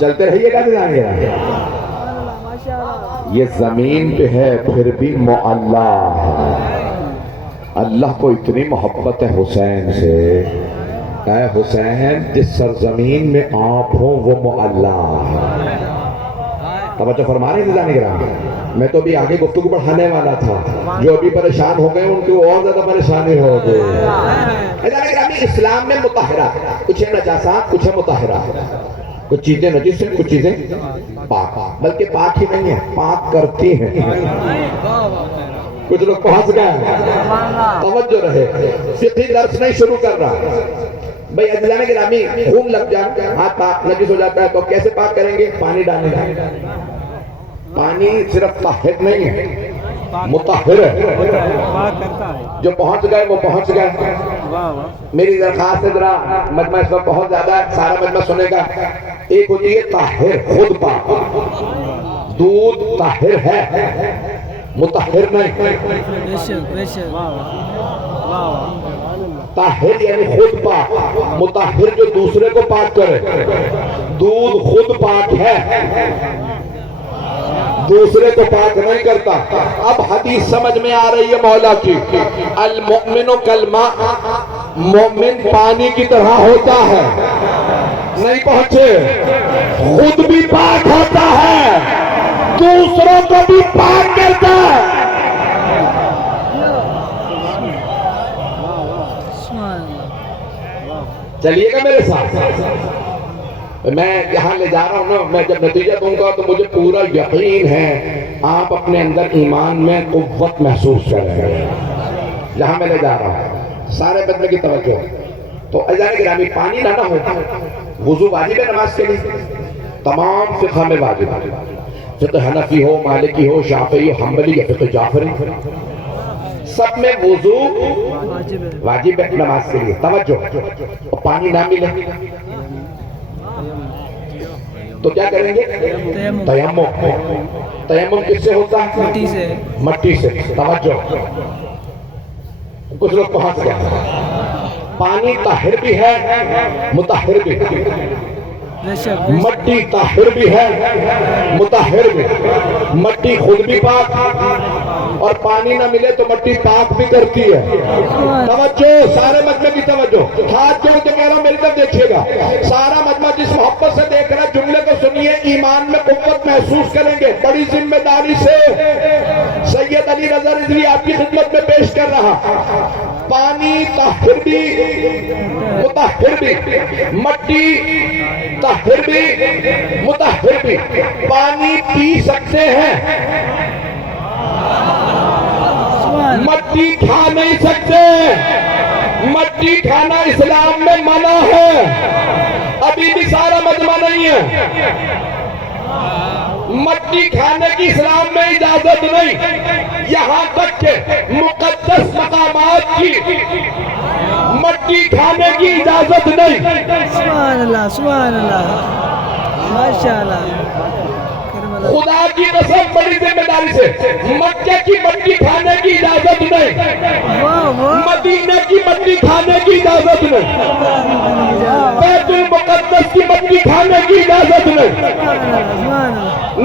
چلتے رہیے گا جائیں گے. یہ زمین پہ ہے پھر بھی معلا ہے. اللہ کو اتنی محبت ہے حسین سے. اے حسین جس سرزمین میں آپ ہو وہ معلا ہے. توجہ فرما رہے ہیں جانے گرام. میں تو بھی آگے گفتگو بڑھانے والا تھا. جو ابھی پریشان ہو گئے ان کو اور زیادہ پریشانی ہو گئی. اسلام میں مطہرہ کچھ ہے نجاسات کچھ ہے مطہرہ. کچھ چیزیں نجس ہیں کچھ چیزیں پاک. بلکہ پاک ہی نہیں ہیں پاک کرتی ہیں. کچھ لوگ پہنچ گئے. توجہ رہے. فقہی درس نہیں شروع کر رہا. بھئی عزیزان گرامی خون لگ جائے ہاتھ پاک نجس ہو جاتا ہے تو کیسے پاک کریں گے؟ پانی ڈالیں گے. پانی صرف طاہر نہیں ہے مطہر ہے. جو پہنچ گئے وہ پہنچ گئے. میری درخواست ہے ذرا مجمع اس وقت بہت زیادہ ہے سارا مجمع سنے گا. ایک ہوتی ہے طاہر خود پاک. دودھ طاہر ہے مطہر نہیں. طاہر یعنی خود پاک. مطہر جو دوسرے کو پاک کرے. دودھ خود پاک ہے دوسرے کو پاک نہیں کرتا. اب حدیث سمجھ میں آ رہی ہے مولا کی. المؤمن کالماء مومن پانی کی طرح ہوتا ہے. نہیں پہنچے. خود بھی پاک ہوتا ہے دوسروں کو بھی پاک کرتا ہے. چلیے گا میرے ساتھ. میں جہاں لے جا رہا ہوں نا میں جب نتیجہ دوں گا تو مجھے پورا یقین ہے آپ اپنے اندر ایمان میں قوت محسوس کر رہے ہیں. جہاں میں لے جا رہا ہوں سارے بدنے کی توجہ. تو عزیزان گرامی پانی لانا ہوتا ہے. وضو واجب ہے نماز کے لیے. تمام فقہ میں واجب ہے. فقہ حنفی ہو مالکی ہو شافعی ہو حنبلی یا فقہ جعفری سب میں وضو واجب ہے نماز کے لیے. توجہ. پانی نہ ملے تو کیا کریں گے؟ تیمم. تیمم کس سے ہوتا ہے؟ مٹی سے. توجہ. کچھ لوگ پہنچ گئے. پانی طاہر بھی ہے مطہر بھی. مٹی طاہر بھی ہے مطہر بھی. مٹی خود بھی پاک اور پانی نہ ملے تو مٹی پاک بھی کرتی ہے. توجہ سارے مجمع کی توجہ. ہاتھ جوڑ کے کہہ رہا ہوں میری طرف دیکھیے گا. سارا مجمع جس محبت سے دیکھ رہا جملے کو سنیے. ایمان میں قوت محسوس کریں گے. بڑی ذمہ داری سے سید علی رضا رضوی آپ کی خدمت میں پیش کر رہا. پانی طاہر بھی مطہر بھی. مٹی طاہر بھی مطہر بھی. پانی پی سکتے ہیں مٹی کھا نہیں سکتے. مٹی کھانا اسلام میں منع ہے. ابھی بھی سارا مجمع نہیں ہے. مٹی کھانے کی اسلام میں اجازت نہیں. یہاں تک کہ مقدس مقامات کی مٹی کھانے کی اجازت نہیں. سبحان اللہ سبحان اللہ ماشاءاللہ. خدا کی قسم بڑی ذمہ داری سے مکے کی مٹی کھانے کی اجازت نہیں. مدینہ کی مٹی کھانے کی اجازت نہیں. بیت المقدس کی مٹی کھانے کی اجازت نہیں.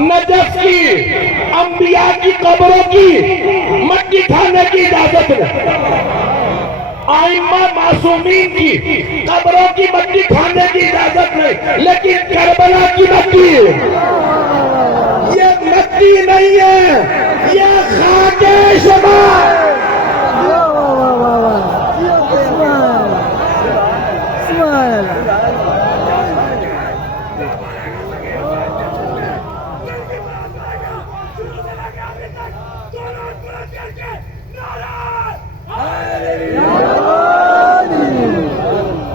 نجف کی انبیاء کی قبروں کی مٹی کھانے کی اجازت نہیں. آئمہ معصومین کی قبروں کی مٹی کھانے کی اجازت نہیں. لیکن کربلا کی مٹی یہ مٹی نہیں ہے یہ خاک شمال.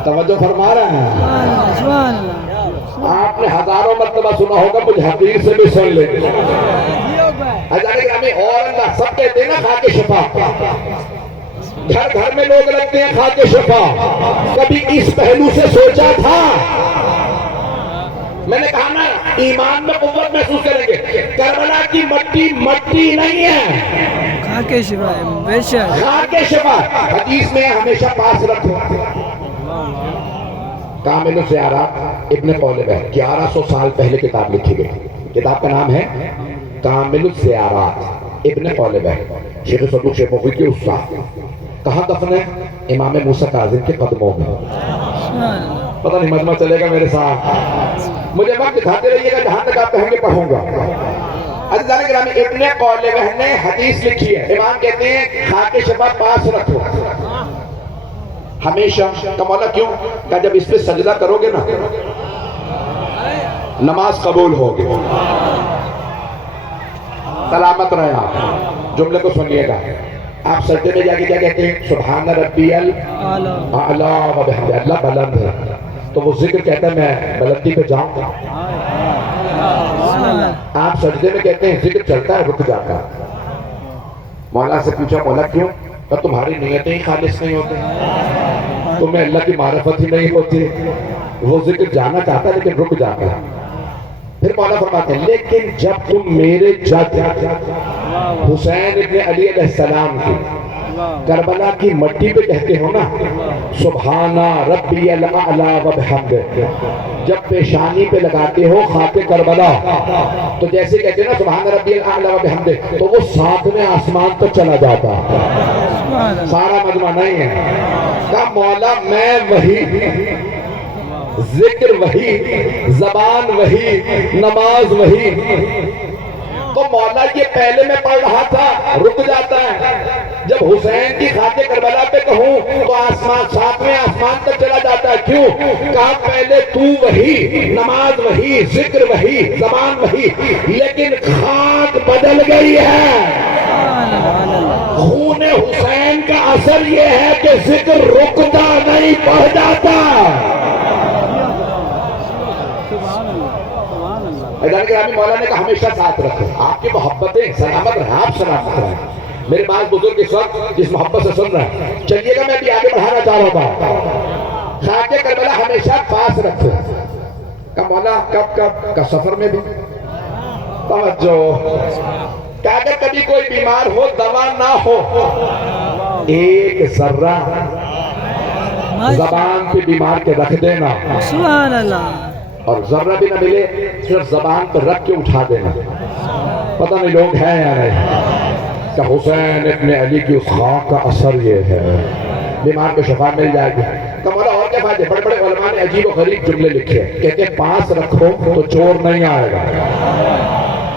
توجہ فرما رہے ہیں. آپ نے ہزاروں مرتبہ سنا ہوگا مجھ حدیث سے بھی سن لیتے. اور اللہ سب کہتے ہیں نا خاک شفا. گھر گھر میں لوگ رکھتے ہیں خاک شفا. کبھی اس پہلو سے سوچا تھا میں نے کہا نا ایمان میں قوت محسوس کریں گے. کربلا کی مٹی مٹی نہیں ہے, خاک شفا ہے بے شک. خاک شفا. حدیث میں ہمیشہ پاس رکھو. کامل الزیارات ابن قولب ہے, 1100 سال پہلے کتاب لکھی گئی. کتاب کا نام ہے کامل الزیارات ابن قولب ہے, شیخ صدوق شیخ مفید کے استاد. کہاں دفن ہے؟ امام موسیٰ کاظم کے قدموں میں. پتہ نہیں مجمع چلے گا میرے ساتھ, مجھے وقت دکھاتے رہیے گا, جہاں تک آپ کہیں گے پڑھوں گا. عزیزان گرامی, ابن قولب نے حدیث لکھی ہے. امام کہتے ہیں خاک شفا پاس رکھو ہمیشہ. کا مولا کیوں؟ کہ جب اس پہ سجدہ کرو گے نا نماز قبول ہوگی. سلامت رہے آپ. جملے کو سنیے گا. آپ سجدے میں جا کے کیا کہتے ہیں؟ سبحان ربی الاعلی و بحمدہ. اللہ بلند ہے تو وہ ذکر کہتا ہے میں بلندی پہ جاؤں گا. آپ سجدے میں کہتے ہیں ذکر چلتا ہے رک جاتا ہے. مولا سے پوچھا مولا کیوں؟ کہ تمہاری نیتیں ہی خالص نہیں ہوتی, تمہیں اللہ کی معرفت ہی نہیں ہوتی. وہ ذکر جانا چاہتا ہے لیکن رک جاتا ہے. پھر مولا فرماتے ہیں لیکن جب تم میرے جد حسین ابن علی علیہ السلام کی کربلا کی مٹی پہ کہتے ہو نا سبحان ربی الاعلی و بحمدہ, جب پیشانی پہ لگاتے ہو خاک کربلا تو جیسے کہتے ہیں نا سبحان ربی الاعلی و بحمدہ, تو وہ 7ویں آسمان تک چلا جاتا. سارا مجمع نہیں ہے. کہا مولا میں وہی, ذکر وہی, زبان وہی, نماز وہی. تو مولا یہ پہلے میں پڑھ رہا تھا رک جاتا ہے, جب حسین کی خاک کربلا پہ کہوں تو آسمان 7ویں آسمان تک چلا جاتا ہے. کیوں؟ کہا پہلے تو وہی, نماز وہی, ذکر وہی, زبان وہی, لیکن خاک بدل گئی ہے. خون حسین کا اثر یہ ہے کہ ذکر رکتا نہیں, پڑھ جاتا. مولا نے کہا ہمیشہ ساتھ رکھو. آپ کی محبتیں سلامت رہیں, آپ سلامت رہیں. میرے بعض بزرگ اس وقت جس محبت سے سن رہے ہیں, چلیے گا میں بھی آگے بڑھانا چاہ رہا ہوں. خاک کربلا ہمیشہ پاس رکھو. کہ مولا کب کب؟ کا سفر میں بھی. توجہ, کہ اگر کبھی کوئی بیمار ہو دوا نہ ہو, ایک ذرہ زبان پہ بیمار کے رکھ دینا, سبحان اللہ, اور ذرہ بھی نہ ملے صرف زبان پر رکھ کے اٹھا دینا. پتہ نہیں لوگ ہیں یا نہیں. کہ حسین ابن علی کی اس خاک کا اثر یہ ہے, بیمار کو شفا مل جائے گی. تو مولا اور کیا فائدے؟ بڑے بڑے علماء نے عجیب و غریب جملے لکھے, کہتے ہیں پاس رکھو تو چور نہیں آئے گا.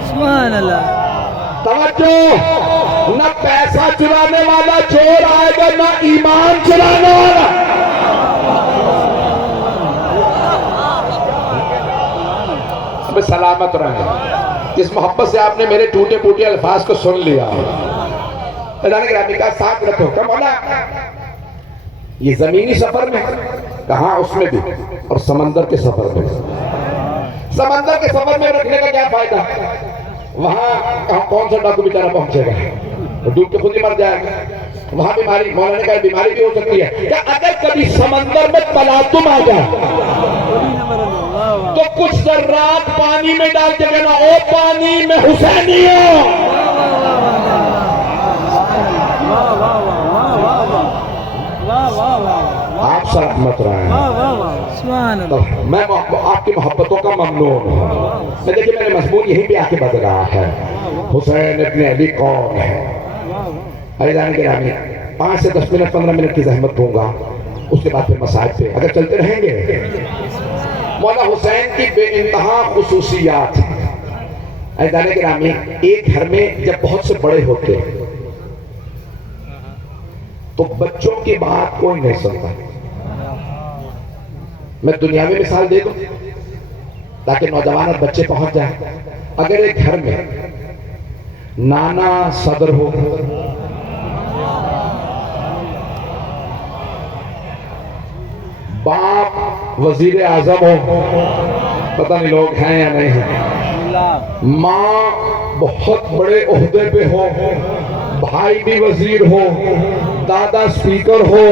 سبحان اللہ. توجہ, نہ پیسہ چرانے والا چور آئے گا, نہ ایمان چرانے والا. سلامت رہیں. جس محبت سے آپ نے میرے ٹوٹے پوٹے الفاظ کو سن لیا, گرامی کا ساتھ رکھو. کہ مولا یہ زمینی سفر میں, کہاں اس میں بھی, اور سمندر کے سفر میں. سمندر کے سفر میں رکھنے کا کیا فائدہ؟ وہاں کون سا ڈاکو بیچارہ پہنچے گا, ڈوب کے خود ہی مر جائے گا. وہاں بیماری, مولا نے کہا بیماری بھی ہو سکتی ہے. کہ اگر کبھی سمندر میں تلاطم آ جائے تو کچھ ذرات پانی میں ڈال کے کہنا او پانی میں حسینی ہو. آپ سلامت رہیں. میں آپ کی محبتوں کا ممنون ہوں. میں دیکھیں میں نے مضمون یہیں پہ آ کے بدل رہا ہے, حسین ابن علی کون ہے. عزیزان گرامی, 5 سے 10 منٹ 15 منٹ کی زحمت دوں گا, اس کے بعد پھر مسائل پہ اگر چلتے رہیں گے. مولا حسین کی بے انتہا خصوصیات. عزیزان گرامی, ایک گھر میں جب بہت سے بڑے ہوتے تو بچوں کی بات کوئی نہیں سنتا. میں دنیاوی مثال دے دوں تاکہ نوجوان اور بچے پہنچ جائیں. اگر ایک گھر میں نانا صدر ہو, باپ وزیر اعظم ہو, پتہ نہیں لوگ ہیں یا نہیں ہیں, ماں بہت بڑے عہدے پہ ہو, بھائی بھی وزیر ہو, دادا اسپیکر ہو,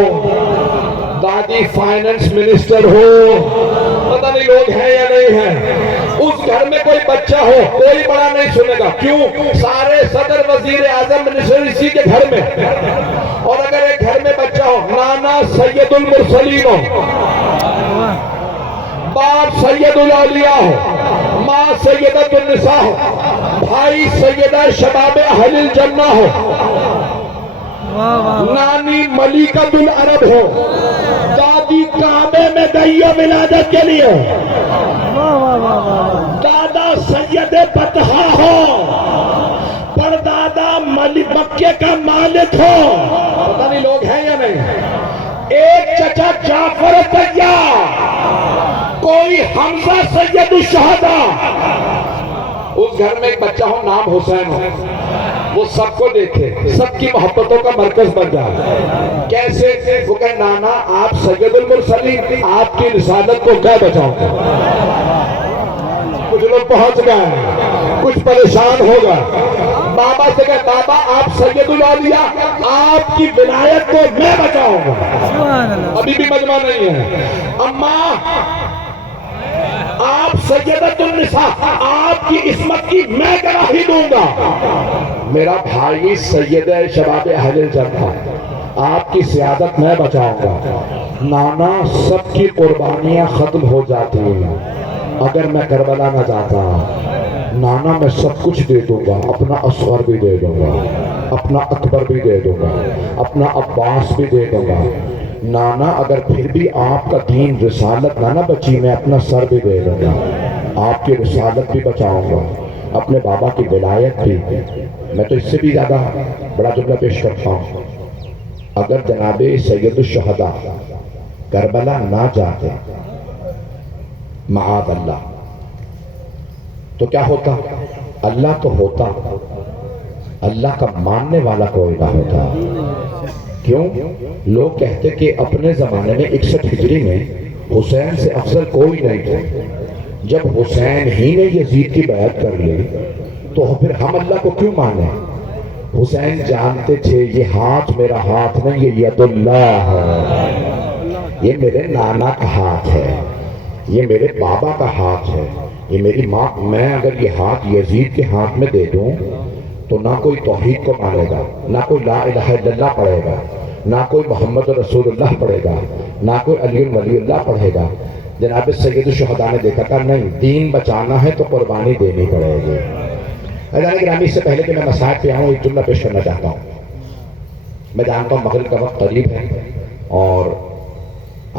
دادی فائنانس منسٹر ہو, پتہ نہیں لوگ ہیں یا نہیں ہیں. اس گھر میں کوئی بچہ ہو کوئی بڑا نہیں سنے گا. کیوں؟ سارے صدر وزیر اعظم منسٹر اسی کے گھر میں. اور اگر ایک گھر میں بچہ ہو نانا سید المرسلین ہو, باپ سید الاولیاء ہو, ماں سیدۃ النساء ہو, بھائی سیدہ شباب اہل الجنہ ہو, نانی ملکۃ العرب ہو, دادی کعبے میں گئی ہو ولادت کے لیے, دادا سید بطحہ ہو, پردادا مکے کا مالک ہو, پتہ نہیں لوگ ہیں یا نہیں, ایک چچا جعفر طیار, کوئی حمزہ سید الشہداء. اس گھر میں ایک بچہ ہو نام حسین ہو, وہ سب کو دیکھے, سب کی محبتوں کا مرکز بن جائے. کیسے؟ وہ کہے نانا آپ سید المرسلین, آپ کی رسالت کو میں بچاؤں گا. کچھ لوگ پہنچ گئے, کچھ پریشان ہوگا. بابا سے کہے بابا آپ سید الاولیاء, آپ کی ولایت کو میں بچاؤں گا. ابھی بھی مجمع نہیں ہے. اماں آپ سیدۃ النساء, آپ کی عصمت کی میں گواہی دوں گا. میرا بھائی سید شباب اہل الجنہ, آپ کی سیادت میں بچاؤں گا. نانا سب کی قربانیاں ختم ہو جاتی ہیں اگر میں کربلا نہ جاتا. نانا میں سب کچھ دے دوں گا, اپنا اصغر بھی دے دوں گا, اپنا اکبر بھی دے دوں گا, اپنا عباس بھی دے دوں گا. نانا اگر پھر بھی آپ کا دین رسالت نہ بچی, میں اپنا سر بھی دے دوں گا, آپ کی رسالت بھی بچاؤں گا, اپنے بابا کی ولایت بھی. میں تو اس سے بھی زیادہ بڑا جملہ پیش کرتا ہوں, اگر جناب سید الشہداء کربلا نہ جاتے معاذ اللہ تو کیا ہوتا؟ اللہ تو ہوتا, اللہ کا ماننے والا کوئی نہ ہوتا. کیوں؟ لوگ کہتے کہ اپنے زمانے میں 61 ہجری میں حسین سے افضل کوئی نہیں تھا. جب حسین ہی نے یزید کی بیعت کر لی تو پھر ہم اللہ کو کیوں مانیں؟ حسین جانتے تھے یہ ہاتھ میرا ہاتھ نہیں, یہ ید اللہ ہے, یہ میرے نانا کا ہاتھ ہے, یہ میرے بابا کا ہاتھ ہے, یہ میری ماں. میں اگر یہ ہاتھ یزید کے ہاتھ میں دے دوں تو نہ کوئی توحید کو مانے گا, نہ کوئی لا الہ الا اللہ پڑھے گا, نہ کوئی محمد رسول اللہ پڑھے گا, نہ کوئی علی ولی اللہ پڑھے گا. جناب سید الشہداء نے دیکھا تھا نہیں, دین بچانا ہے تو قربانی دینی پڑے گی. عزیزان گرامی, اس سے پہلے کہ میں مسائل پہ آؤں ایک جملہ پیش کرنا چاہتا ہوں. میں جانتا ہوں مغرب کا وقت قریب ہے اور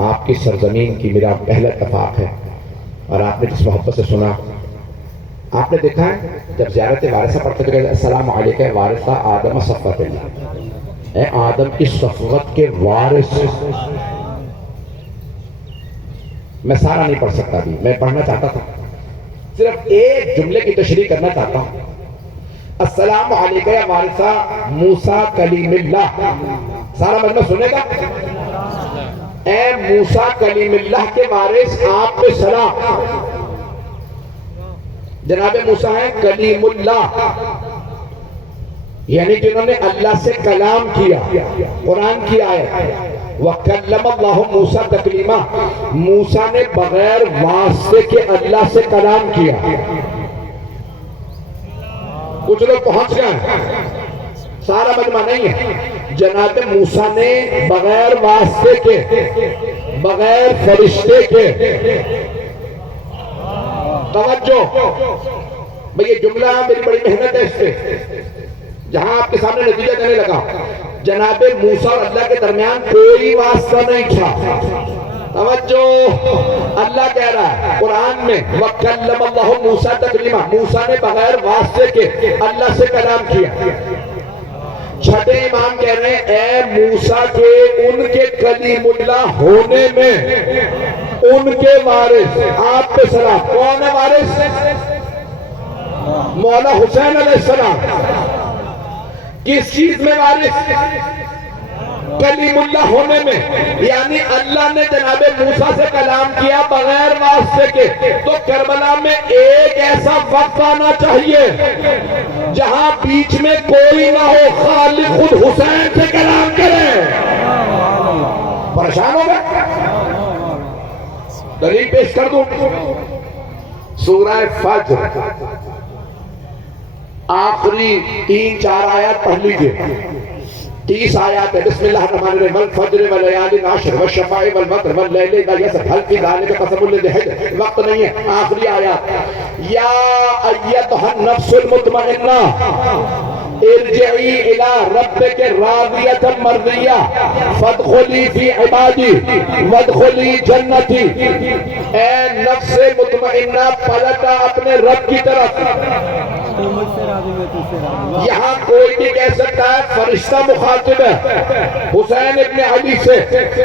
آپ کی سرزمین کی میرا پہلا اتفاق ہے, اور آپ نے جس محبت سے سنا, آپ نے دیکھا ہے جب زیارت وارثہ پڑھتے تھے السلام علیکہ وارثہ آدم صفوت اللہ, اے آدم کی صفوت کے وارث. میں سارا نہیں پڑھ سکتا بھی, میں پڑھنا چاہتا تھا, صرف ایک جملے کی تشریح کرنا چاہتا ہوں. السلام علیکہ یا وارثہ موسیٰ کلیم اللہ. سارا مجمع سنے گا. اے موسیٰ کلیم اللہ کے وارث آپ پہ سلام. جناب موسیٰ ہیں کلیم اللہ, یعنی جنہوں نے اللہ سے کلام کیا. قرآن کی آیت وَكَلَّمَ اللَّهُ مُوسَىٰ تَكْلِيمًا, موسیٰ نے بغیر واسطے کے اللہ سے کلام کیا. کچھ لوگ پہنچ گئے, سارا مجمع نہیں ہے. جناب موسیٰ نے بغیر واسطے کے, بغیر فرشتے کے, توجہ بھئی یہ جملہ میری بڑی محنت ہے اس پہ, جہاں آپ کے سامنے نتیجہ دینے لگا. جناب موسیٰ اور اللہ کے درمیان کوئی واسطہ نہیں تھا. توجہ, اللہ کہہ رہا ہے قرآن میں وَكَلَّمَ اللَّهُ مُوسَىٰ تَكْلِيمًا, موسیٰ نے بغیر واسطے کے اللہ سے کلام کیا. چھٹے امام کہہ رہے ہیں اے موسیٰ کے ان کے کلیم اللہ ہونے میں ان کے وارث آپ پہ سلام. کون ہے وارث؟ مولا حسین علیہ السلام. کس چیز میں وارث؟ کلیم اللہ ہونے میں, یعنی اللہ نے جناب موسیٰ سے کلام کیا بغیر واسطے کے. تو کربلا میں ایک ایسا وقت آنا چاہیے جہاں بیچ میں کوئی نہ ہو, خالق خود حسین سے کلام کرے. پریشان ہو گئے؟ دلیل پیش کر دوں. سورہ فجر آخری 3-4 آیات پڑھ لیجئے. 30 آیات ہے. بسم اللہ الرحمن الرحیم. والفجر وليال عشر والشفع والوتر واللیل اذا یسر هل فی ذلک قسم لذی حجر. وقت نہیں ہے. آخری آیات. یا ایتها النفس المطمئنہ ارجعی الى ربک راضیۃ مرضیہ فادخلی فی عبادی وادخلی جنتی. اے نفس مطمئنہ پلٹا اپنے رب کی طرف. یہاں کوئی بھی کہہ سکتا ہے فرشتہ مخاطب ہے حسین ابن علی سے.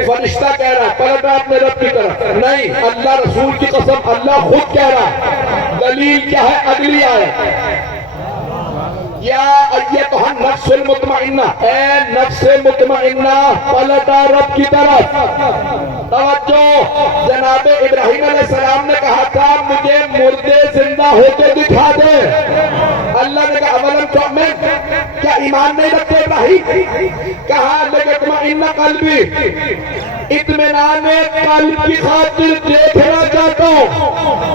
فرشتہ کہہ رہا ہے پلٹا اپنے رب کی طرف. نہیں، اللہ رسول کی قسم اللہ خود کہہ رہا ہے. دلیل کیا ہے؟ اگلی آیت. یا ایتھا النفس المطمئنہ، اے نفس مطمئنہ پلٹا رب کی طرف. توجہ، جناب ابراہیم علیہ السلام نے کہا تھا مجھے مردے زندہ ہوتے دکھا دے. اللہ نے کہا اولم تؤمن، کیا ایمان نہیں رکھتے ابراہیم؟ کہا لیکن قلبی، اطمینان قلب کی خاطر دیکھنا چاہتا ہوں.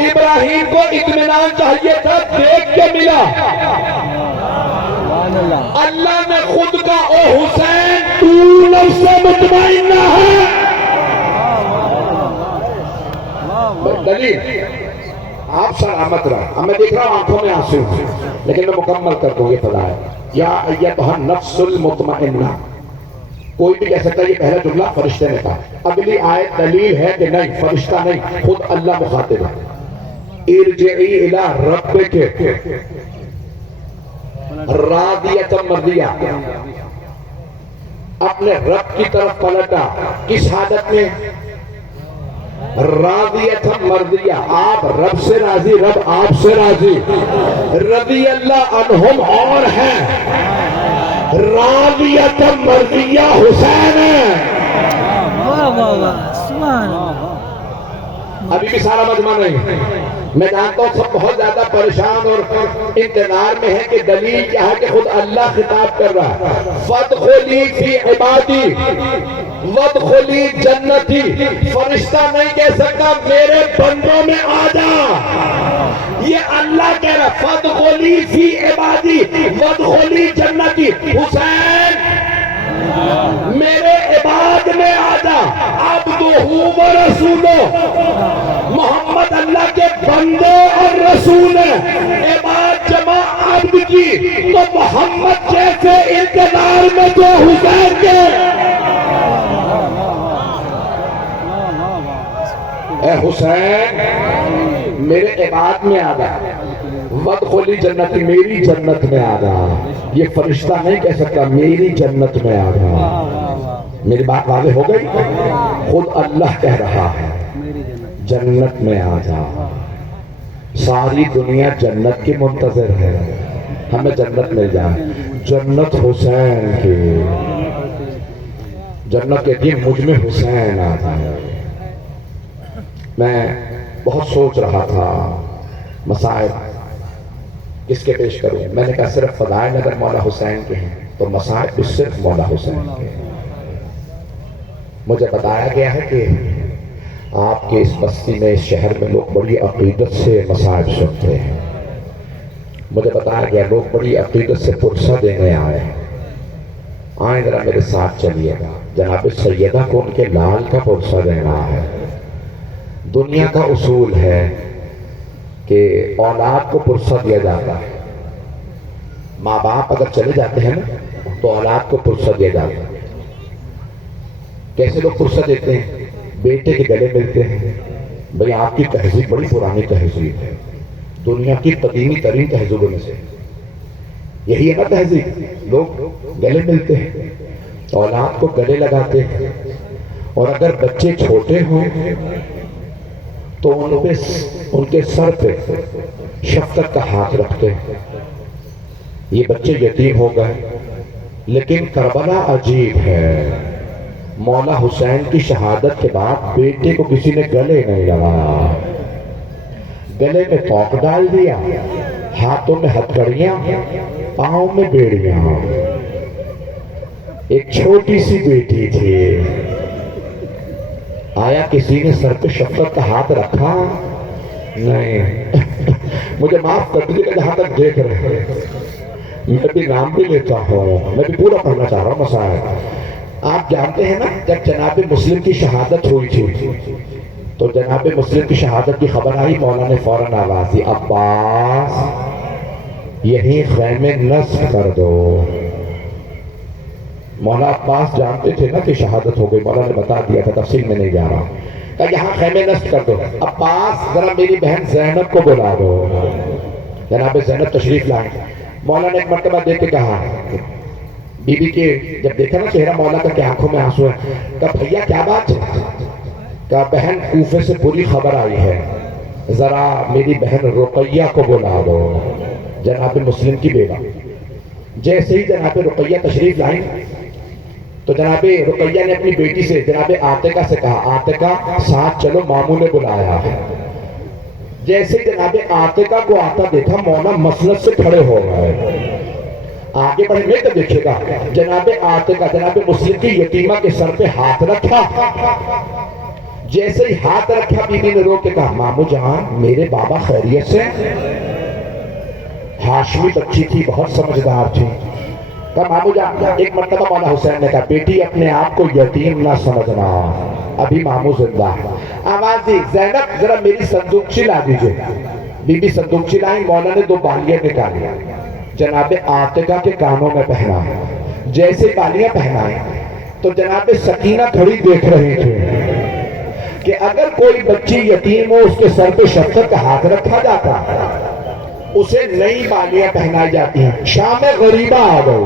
ابراہیم کو اطمینان چاہیے تھا، دیکھ کے ملا. اللہ نے خود کا او حسین تو نفس مطمئنہ ہے. دلیل آپ سلامت رہا. اب میں دیکھ رہا ہوں آنکھوں میں آنسو لیکن میں مکمل کر دوں گے فضائل. یا ایتھا النفس المطمئنہ. کوئی بھی کہہ سکتا ہے یہ پہلا جملہ فرشتے نے کہا. اگلی آیت دلیل ہے کہ نہیں، فرشتہ نہیں، خود اللہ مخاطب ہے. ارجعی الی ربک راضیۃ مرضیہ، اپنے رب کی طرف پلٹا. کس حالت میں؟ راضیۃ مرضیہ. آپ رب سے راضی، رب آپ سے راضی. رضی اللہ عنہم اور ہیں، راضیۃ مرضیہ حسین ہے. واہ واہ واہ، سبحان اللہ. ابھی بھی سارا مجمع نہیں. میں جانتا ہوں سب بہت زیادہ پریشان اور انتظار میں ہے کہ دلیل کیا ہے کہ خود اللہ خطاب کر رہا ہے. فادخلی فی عبادی وادخلی جنتی. فرشتہ نہیں کہہ سکتا میرے بندوں میں آ جا. یہ اللہ کہہ رہا ہے فادخلی فی عبادی وادخلی جنتی. حسین میرے عباد میں آ جا. عبدہ و رسولہ، محمد اللہ کے بندے اور رسول ہیں. عباد جمع عبد کی، تو محمد جیسے انتظار میں جو حسین کے. اے حسین میرے عباد میں آ جا. وادخلی جنتی، میری جنت میں آ جا. یہ فرشتہ نہیں کہہ سکتا میری جنت میں آ جا. میری بات واضح ہو گئی؟ خود اللہ کہہ رہا ہے جنت میں آ جا. ساری دنیا جنت کی منتظر ہے، ہمیں جنت مل جائے. جنت حسین کی، جنت کے دن مجھ میں حسین آ جائے. میں بہت سوچ رہا تھا مسائل کس کے پیش کروں. میں نے کہا صرف فضائل اگر مولا حسین کے ہیں تو مسائل بھی صرف مولا حسین کے ہیں. مجھے بتایا گیا ہے کہ آپ کے اس بستی میں، اس شہر میں لوگ بڑی عقیدت سے مسائل سنتے ہیں. مجھے بتایا گیا لوگ بڑی عقیدت سے پرسہ دینے آئے ہیں. آئیں ذرا میرے ساتھ چلیے گا. جناب سیدہ کو ان کے لال کا پرسہ دینا ہے. دنیا کا اصول ہے کہ اولاد کو پرسہ دیا جاتا ہے. ماں باپ اگر چلے جاتے ہیں نا تو اولاد کو پرسہ دیا جاتا ہے. کیسے لوگ پرسہ دیتے ہیں؟ بیٹے کے گلے ملتے ہیں. بھئی آپ کی تہذیب بڑی پرانی تہذیب ہے، دنیا کی قدیمی ترین تہذیبوں میں سے یہی ہے نا تہذیب. لوگ گلے ملتے ہیں، اولاد کو گلے لگاتے ہیں، اور اگر بچے چھوٹے ہوں تو ان کے سر پہ شفقت کا ہاتھ رکھتے ہیں. یہ بچے یتیم ہو گئے. لیکن کربلا عجیب ہے، مولا حسین کی شہادت کے بعد بیٹے کو کسی نے گلے نہیں لگایا. گلے میں توق ڈال دیا، ہاتھوں میں ہتھکڑیاں، پاؤں میں بیڑیاں. ایک چھوٹی سی بیٹی تھی. آیا کسی نے سر پہ شفقت کا ہاتھ رکھا؟ نہیں مجھے معاف کر دیجیے کہ جہاں تک دیکھ رہے ہیں میں بھی نام بھی لیتا ہوں، میں بھی پورا پڑھنا چاہ رہا ہوں مسائل۔ آپ جانتے ہیں نا جب جناب مسلم کی شہادت ہوئی تھی تو جناب مسلم کی شہادت کی خبر آئی، مولا نے فوراً آواز دی عباس یہی خیمے نصب کر دو۔ مولا عباس جانتے تھے نا کہ شہادت ہو گئی، مولا نے بتا دیا تھا، تفصیل میں نہیں جا رہا، کہ یہاں خیمے نصب کر دو۔ عباس ذرا میری بہن زینب کو بلا دو۔ جناب زینب تشریف لائیں۔ مولا نے ایک مرتبہ دیکھ کے کہا، بی بی کے جب دیکھا نا چہرہ مولا کا کہ آنکھوں میں آنسو ہے، کہا بھیا کیا بات ہے؟ کہا بہن کوفے سے بری خبر آئی ہے، ذرا میری بہن رقیہ کو بلا دو، جناب مسلم کی بیوہ۔ جیسے ہی جناب رقیہ تشریف لائیں تو جناب رقیہ نے اپنی بیٹی سے جناب عاتقہ سے کہا، عاتقہ ساتھ چلو ماموں نے بلایا ہے۔ جیسے جناب عاتقہ کو آتا دیکھا مولا مسند سے کھڑے ہو گئے۔ آگے بڑھے میں تو دیکھے گا جناب عاتقہ جناب مسلم کی یتیمہ کے سر پہ ہاتھ رکھا۔ جیسے ہی ہاتھ رکھا بی بی نے رو کے کہا، مامو جان میرے بابا خیریت سے؟ ہاشمی بچی تھی، بہت سمجھدار تھی۔ کہا مامو جان، ایک مرتبہ مولا حسین نے کہا بیٹی اپنے آپ کو یتیم نہ سمجھنا، ابھی مامو زندہ ہے۔ آواز دی زینب ذرا میری صندوقچی لا دیجئے۔ بی بی صندوقچی لائی، مولا نے 2 بالیاں نکالی، جناب عاتقہ کے کانوں میں پہنا۔ جیسے بالیاں پہنائیں تو جناب سکینہ کھڑی دیکھ رہی تھی کہ اگر کوئی بچی یتیم ہو اس کے سر پہ شفقت کا ہاتھ رکھا جاتا، اسے نئی بالیاں پہنائی جاتی ہیں۔ شام غریبہ آ گئی،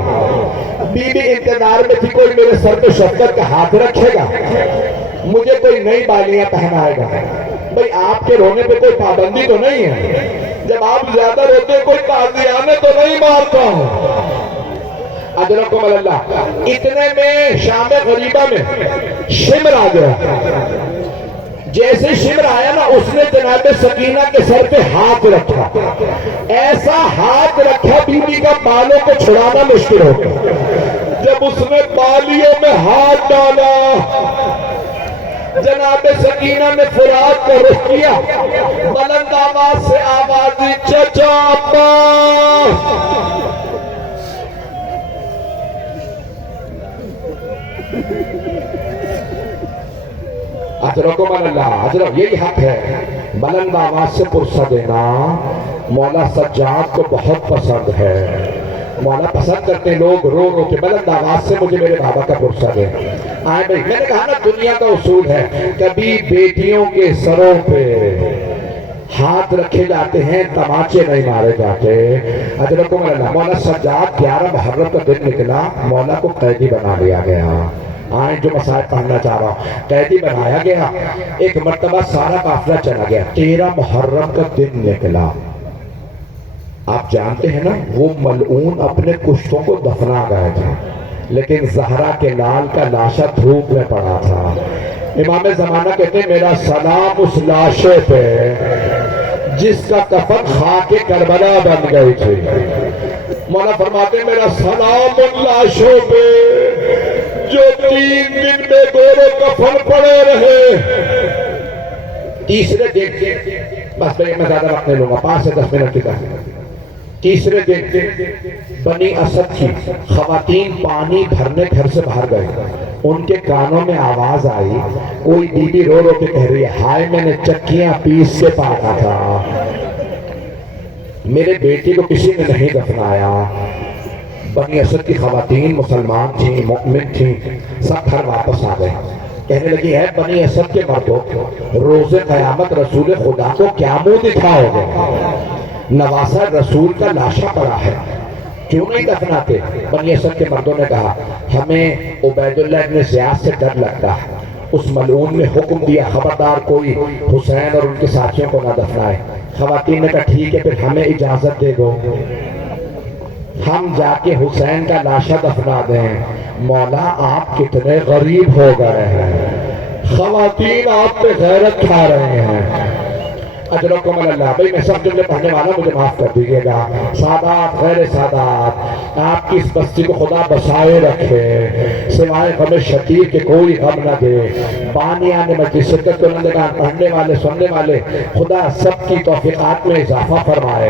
بی بی انتظار میں تھی کوئی میرے سر پہ شفقت کا ہاتھ رکھے گا، مجھے کوئی نئی بالیاں پہنائے گا۔ بھئی آپ کے رونے پہ کوئی پابندی تو نہیں ہے، جب آپ زیادہ روتے کوئی قاضیانے تو نہیں مارتا ہوں۔ اجرکم اللہ۔ اتنے میں شام غریبہ میں شمر آ گیا۔ جیسے شمر آیا نا اس نے جناب سکینہ کے سر پہ ہاتھ رکھا، ایسا ہاتھ رکھا بی بی کا بالوں کو چھڑانا مشکل ہو گیا۔ جب اس نے بالیوں میں ہاتھ ڈالا جناب سکینہ نے فرات کو رخ کیا، بلند آواز سے آواز دی چچا عباس۔ اجرکم اللہ، اجرک یہی حق ہے، بلند آواز سے پرسہ دینا مولا سجاد کو بہت پسند ہے۔ مولا پسند کرتے لوگ رو رو کے بلند آواز سے مجھے میرے بابا کا پرسہ دے۔ آئے بھائی میں نے کہا نا دنیا کا اصول ہے، کبھی بیٹیوں کے سروں پہ ہاتھ رکھے جاتے ہیں، تماچے نہیں مارے جاتے۔ اجرکم اللہ۔ مولا سجاد 11 محرم کا دن نکلا، مولا کو قیدی بنا لیا گیا۔ آئیں جو مسائل پڑھنا چاہ رہا ہوں، قیدی بنایا گیا۔ ایک مرتبہ سارا قافلہ چلا گیا، 13 محرم کا دن نکلا۔ آپ جانتے ہیں نا وہ ملعون اپنے کشتوں کو دفنا گئے تھے، لیکن زہرا کے لال کا لاشا دھوپ میں پڑا تھا۔ امام زمانہ کہتے ہیں میرا سلام اس لاشے پہ جس کا کفن خاک کربلا بن گئی تھی۔ مولا فرماتے ہیں میرا سلام ان لاشوں پہ جو 3 دن میں گورو کفن پڑے رہے۔ تیسرے دن بس بھئی میں زیادہ وقت نہیں لوں گا، 5 سے 10 منٹ کی تحقیق۔ تیسرے دن بنی اسد کی خواتین پانی بھرنے گھر سے باہر گئے، ان کے کانوں میں آواز آئی، کوئی بی بی رو رو کے کہہ رہی ہے ہائے میں نے چکیاں پیس سے پاکا تھا، میرے بیٹی کو کسی نے نہیں دفنایا۔ بنی اسد کی خواتین مسلمان تھیں، مؤمن تھیں، سب گھر واپس آ گئے۔ کہنے لگی ہے بنی اسد کے مردوں، روز قیامت رسول خدا کو کیا منہ دکھاؤ گے؟ نواسہ رسول کا لاشا پڑا ہے، کیوں نہیں دفناتے؟ بنی اسد کے مردوں نے کہا ہمیں عبید اللہ ابن زیاد سے ڈر لگتا ہے۔ اس ملعون نے حکم دیا خبردار کوئی حسین اور ان کے ساتھیوں کو نہ دفنائے۔ خواتین نے کہا ٹھیک ہے پھر ہمیں اجازت دے دو، ہم جا کے حسین کا لاشا دفنا دیں۔ مولا آپ کتنے غریب ہو گئے ہیں، خواتین آپ پہ غیرت کھا رہے ہیں۔ اجرکم اللہ. بھئی میں سب جملے پڑھنے والا مجھے معاف کر دیجئے گا. سادات غیر سادات، آپ کی اس بستی کو خدا بسائے رکھے، سوائے غم شدید کے کوئی غم نہ دے. بانیان مجلس شرکت کنندگان، پڑھنے والے سننے والے، خدا سب کی توفیقات میں اضافہ فرمائے.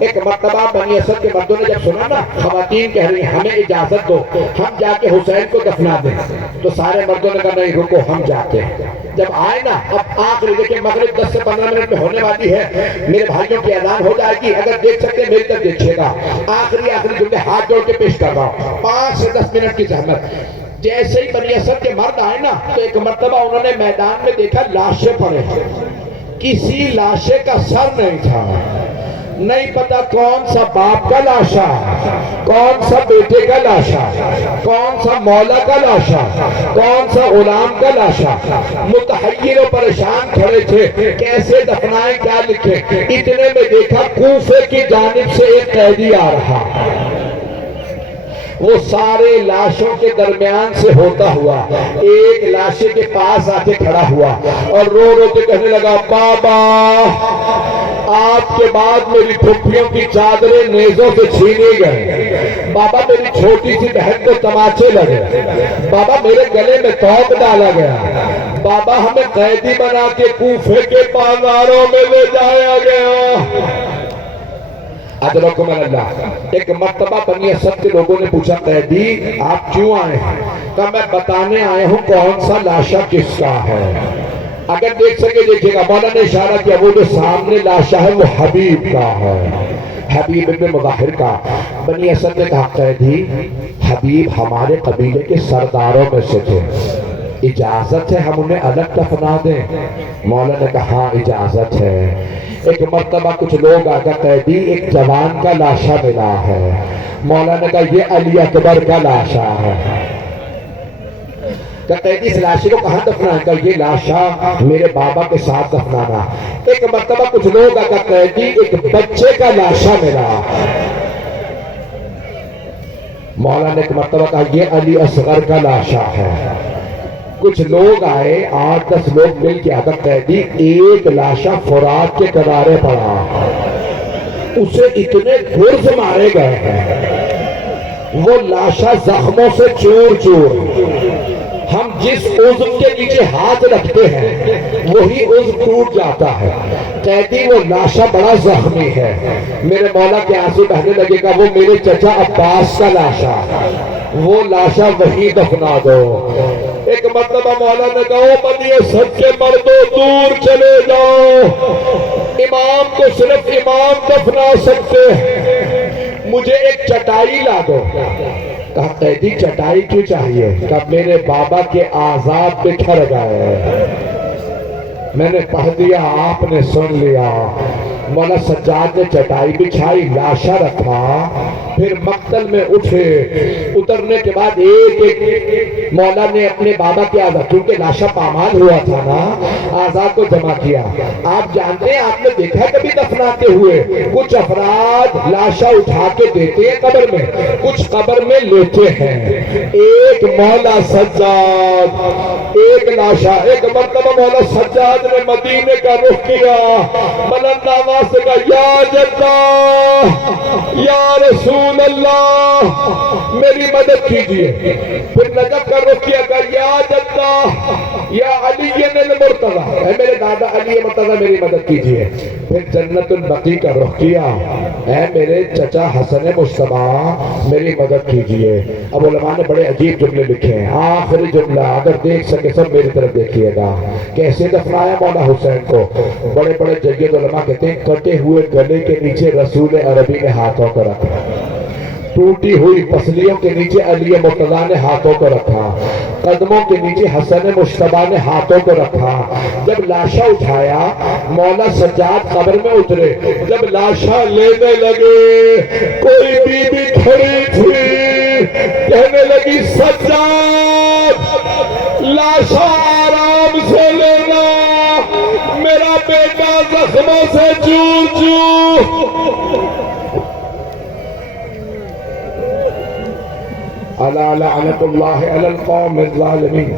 ایک مرتبہ بنی اسد کے مردوں نے جب سنا نا خواتین کہہ رہی ہیں ہمیں اجازت دو ہم جا کے حسین کو دفنا دیں، تو سارے مردوں نے کہا نہیں رکو ہم جاتے ہیں. جب آئے نا اب آخری دیکھیں مغرب 10 سے 15 منٹ میں ہونے والی ہے، میرے بھائیوں کی اذان ہو جائے گی، اگر دیکھ سکتے میری طرف دیکھیے گا. آخری جملے ہاتھ جوڑ کے پیش کر رہا ہوں، 5 سے 10 منٹ کی زحمت. جیسے ہی بنی اسد کے مرد آئے نا تو ایک مرتبہ انہوں نے میدان میں دیکھا لاشیں پڑے، کسی لاشے کا سر نہیں تھا. نہیں پتا کون سا باپ کا لاشا، کون سا بیٹے کا لاشا، کون سا مولا کا لاشا، کون سا غلام کا لاشا. متحیر و پریشان کھڑے تھے کیسے دفنائیں کیا لکھیں. اتنے میں دیکھا کوفے کی جانب سے ایک قیدی آ رہا، وہ سارے لاشوں کے درمیان سے ہوتا ہوا ایک لاشے کے پاس آ کے کھڑا ہوا اور رو رو کے کہنے لگا بابا آپ کے بعد میری پھپھیوں کی چادریں نیزوں سے چھینی گئے، بابا میری چھوٹی سی بہن کو تماچے لگے، بابا میرے گلے میں توق ڈالا گیا، بابا ہمیں قیدی بنا کے کوفے کے بازاروں میں لے جایا گیا. اجرکم اللہ. ایک مرتبہ بنی اسد کے لوگوں نے پوچھا قیدی آپ کیوں آئے ہیں؟ کہا میں بتانے آئے ہوں کون سا لاشا کس کا ہے. اگر دیکھ سکے دیکھیے گا، مولا نے اشارہ کیا وہ جو سامنے لاشا ہے وہ حبیب کا ہے، حبیب ابن مظاہر کا. بنی اسد نے کہا قیدی حبیب ہمارے قبیلے کے سرداروں میں سے تھے، اجازت ہے ہم انہیں الگ دفنا دیں؟ مولا نے کہا ہاں اجازت ہے. ایک مرتبہ کچھ لوگ آگا قیدی ایک جوان کا لاشا ملا ہے. مولا نے کہا یہ علی اکبر کا لاشا ہے. کہ قیدی اس لاشے کو کہاں دفنا ہے؟ کہ یہ لاشا میرے بابا کے ساتھ دفنانا. ایک مرتبہ کچھ لوگ آگا قیدی ایک بچے کا لاشا ملا. مولا نے ایک مرتبہ کہا یہ علی اصغر کا لاشا ہے. کچھ لوگ آئے 8-10 لوگ مل کے آگا قیدی ایک لاشا فرات کے کنارے پڑا، اسے اتنے گرز مارے گئے ہیں وہ لاشا زخموں سے چور چور. ہم جس عضو کے نیچے ہاتھ رکھتے ہیں وہی عضو ٹوٹ جاتا ہے. قیدی وہ لاشا بڑا زخمی ہے. میرے مولا کے آنسو بہنے لگے گا وہ میرے چچا عباس کا لاشا، وہ لاشا وہی دفنا دو. ایک مرتبہ مولا نے کہا بنی اسد کے مردوں دور چلے جاؤ، امام کو صرف امام دفنا سکتے ہیں، مجھے ایک چٹائی لا دو. کہا قیدی چٹائی کیوں چاہیے؟ کہا میرے بابا کے اعضاء بکھر گئے، میں نے پڑھ دیا آپ نے سن لیا. مولا سجاد نے چٹائی بچھائی، لاشا رکھا، پھر مقتل میں اٹھے. اترنے کے بعد ایک ایک مولا نے اپنے بابا کے اعضاء، کیونکہ لاشا پامال ہوا تھا نا، اعضاء کو جمع کیا. آپ جانتے ہیں آپ نے دیکھا کبھی دفناتے ہوئے کچھ افراد لاشا اٹھا کے دیتے ہیں قبر میں، کچھ قبر میں لیتے ہیں. ایک مولا سجاد ایک لاشا. ایک مرتبہ مولا سجاد نے مدینے کا رخ کیا، بلند آواز سے کہا یا جدہ یا رسول اللہ میری مدد کیجئے. پھر نجف کا رخ کیا، کہا یا جدہ یا علی المرتضی، اے میرے دادا علی مرتضی میری مدد کیجئے. پھر جنت البقیع کا رخ کیا، اے میرے چچا حسن مجتبیٰ میری مدد کیجئے. اب علماء نے بڑے عجیب جملے لکھے ہیں. آخری جملہ اگر دیکھ سکے سب میری طرف دیکھیے گا، کیسے دفنایا مولا حسین کو. بڑے بڑے جید علماء کہتے ہیں کٹے ہوئے گلے کے نیچے رسول عربی نے ہاتھوں کو رکھا، ٹوٹی ہوئی پسلیوں کے نیچے علی مرتضیٰ نے ہاتھوں کو رکھا، قدموں کے نیچے حسن مجتبیٰ نے ہاتھوں کو رکھا. جب لاشا اٹھایا مولا سجاد قبر میں اترے. جب لاشا لینے لگے کوئی بی بی کھڑی تھی کہنے لگی سجاد لاشا آرام سے لینا، میرا بیٹا زخموں سے چور چور. الا لعنت اللہ علی القوم الظالمین.